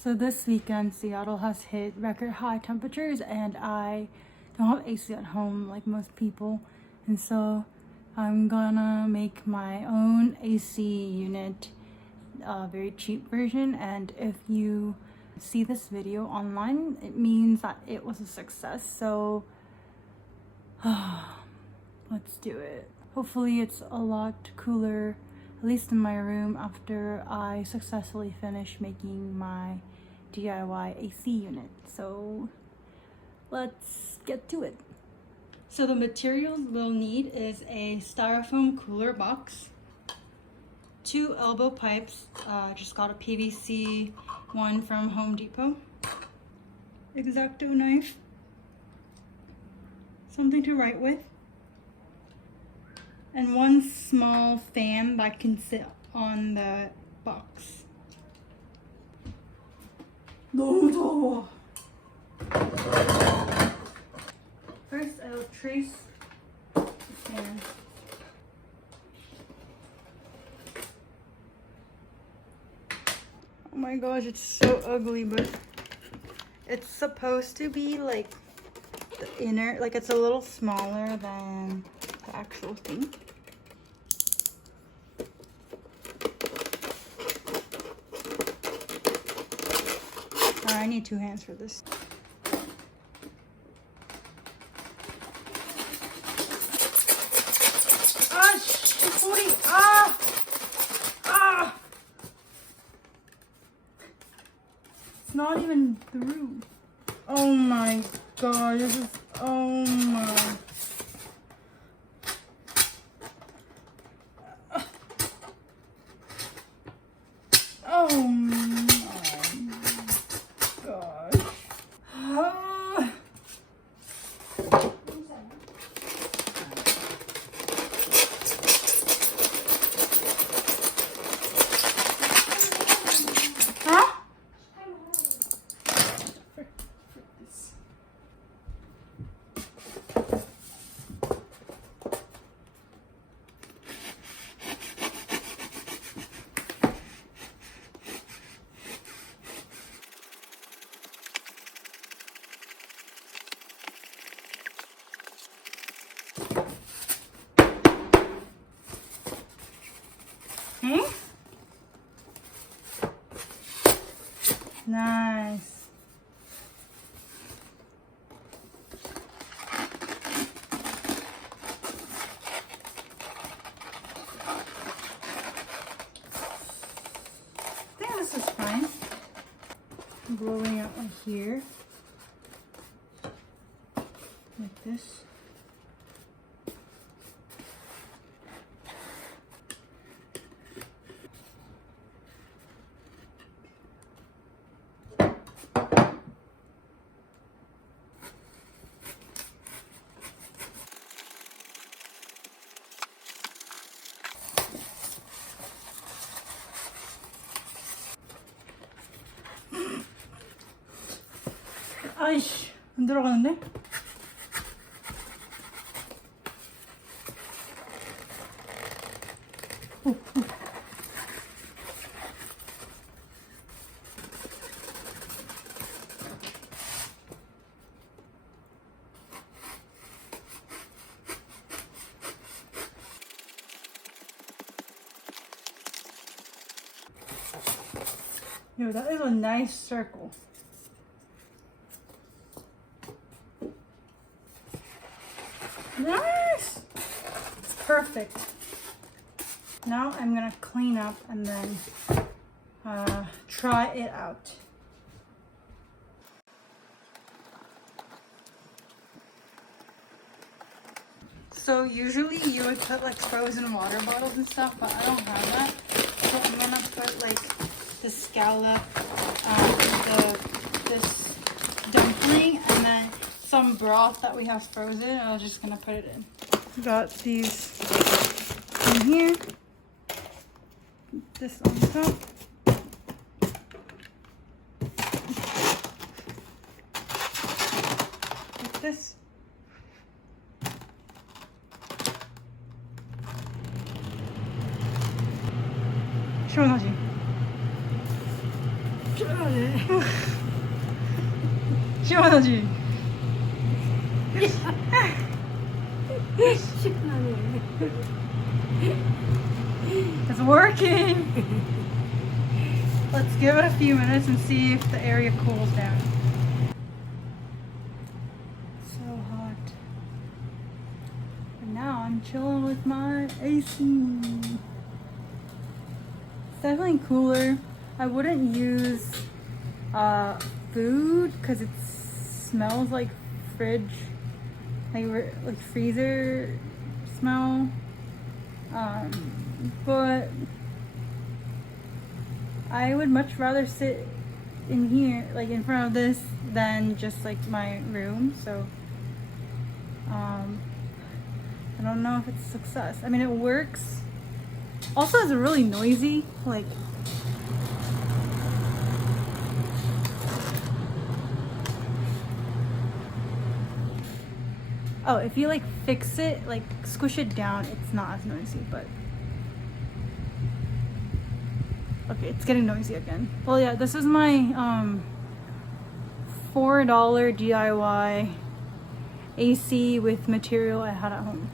So this weekend, Seattle has hit record high temperatures, and I don't have AC at home like most people. And so I'm gonna make my own AC unit, a very cheap version. And if you see this video online, it means that it was a success. So let's do it. Hopefully it's a lot cooler, at least in my room, after I successfully finish making my DIY AC unit. So let's get to it. So the materials we'll need is a styrofoam cooler box, 2 elbow pipes, just got a PVC one from Home Depot, X-Acto knife, something to write with, and one small fan that can sit on the box. 너무 더워. First, I'll trace the fan. Oh my gosh, it's so ugly, but it's supposed to be like the inner, like it's a little smaller than the actual thing. I need 2 hands for this. It's not even through. Oh my god, this is, oh my. Oh my gosh. Nice. I think this is fine. Blowing out right here. Like this. 아이씨, 안 들어가는데? Yo, that is a nice circle. Nice! It's perfect. Now I'm gonna clean up and then try it out. So usually you would put like frozen water bottles and stuff, but I don't have that. So I'm gonna put like the scallop, this dumpling, and then some broth that we have frozen. I'm just gonna put it in. Got these in here. This on top. Like this. 시원하지? 시원하지? 시원하네. It's working! Let's give it a few minutes and see if the area cools down. So hot. And now I'm chilling with my AC. It's definitely cooler. I wouldn't use food because it smells like fridge, like freezer smell. But I would much rather sit in here, like in front of this, than just like my room. So I don't know if it's a success. I mean, it works. Also, it's really noisy. Like, oh, if you like fix it, like squish it down, it's not as noisy, but okay, it's getting noisy again. Well, yeah, this is my $4 DIY AC with material I had at home.